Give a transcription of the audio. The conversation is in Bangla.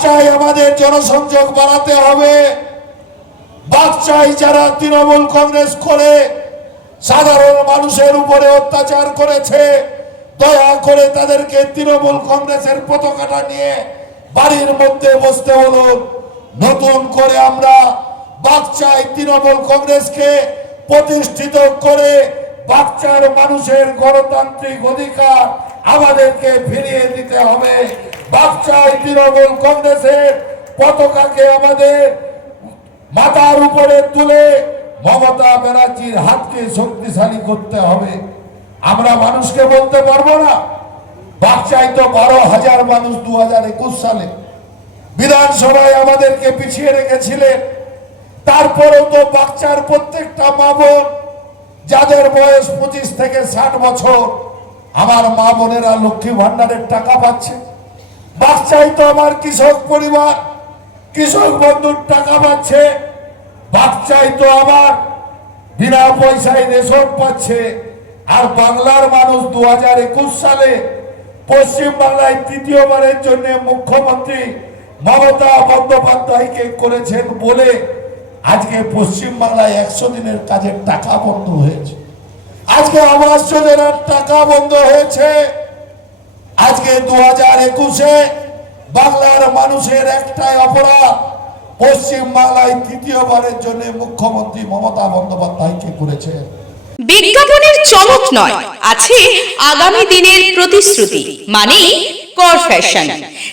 বাচ্চায় আমাদের জনসংযোগ বাড়াতে হবে। বাচ্চায় যারা তৃণমূল কংগ্রেস করে, সাধারণ মানুষের উপরে অত্যাচার করেছে, দয়া করে তাদেরকে তৃণমূল কংগ্রেসের পতাকাটা নিয়ে বাড়ির মধ্যে বসতে হলো নতুন করে আমরা বাচ্চায় তৃণমূল কংগ্রেসকে প্রতিষ্ঠিত করে বাচ্চার মানুষের গণতান্ত্রিক অধিকার আমাদেরকে ফিরিয়ে বাচ্চায় তৃণমূল কংগ্রেসের পতাকাকে আমাদের মাথার উপরে তুলে মমতা ব্যানার্জির হাতকে শক্তিশালী করতে হবে। আমরা মানুষকে বলতে পারব না বাচ্চাই তো বারো হাজার মানুষ দু হাজার একুশ সালে বিধানসভায় আমাদেরকে পিছিয়ে রেখেছিলেন। তারপরেও তো বাচ্চার প্রত্যেকটা মা বোন যাদের বয়স পঁচিশ থেকে ষাট বছর, আমার মা বোনেরা লক্ষ্মী ভান্ডারের টাকা পাচ্ছে। বাচ্চাই তো আমার কৃষক পরিবার। কৃষক বন্ধুর টাকা পাচ্ছে বাচ্চাই তো আবার বিনা পয়সায় রেশন পাচ্ছে। আর বাংলার মানুষ দু হাজার একুশ সালে পশ্চিম বাংলায় তৃতীয়বারের জন্য মুখ্যমন্ত্রী মমতা বন্দ্যোপাধ্যায়কে করেছেন বলে আজকে পশ্চিম বাংলায় একশো দিনের কাজের টাকা বন্ধ হয়েছে। আজকে আবাস যোজনার টাকা বন্ধ হয়েছে। আজকে দু হাজার একুশে বাংলার মানুষের একটাই অপরাধ, পশ্চিম বাংলায় তৃতীয়বারের জন্য মুখ্যমন্ত্রী মমতা বন্দ্যোপাধ্যায়কে করেছে। বিজ্ঞাপনের চমক নয়, আছে আগামী দিনের প্রতিশ্রুতি মানে কর ফ্যাশন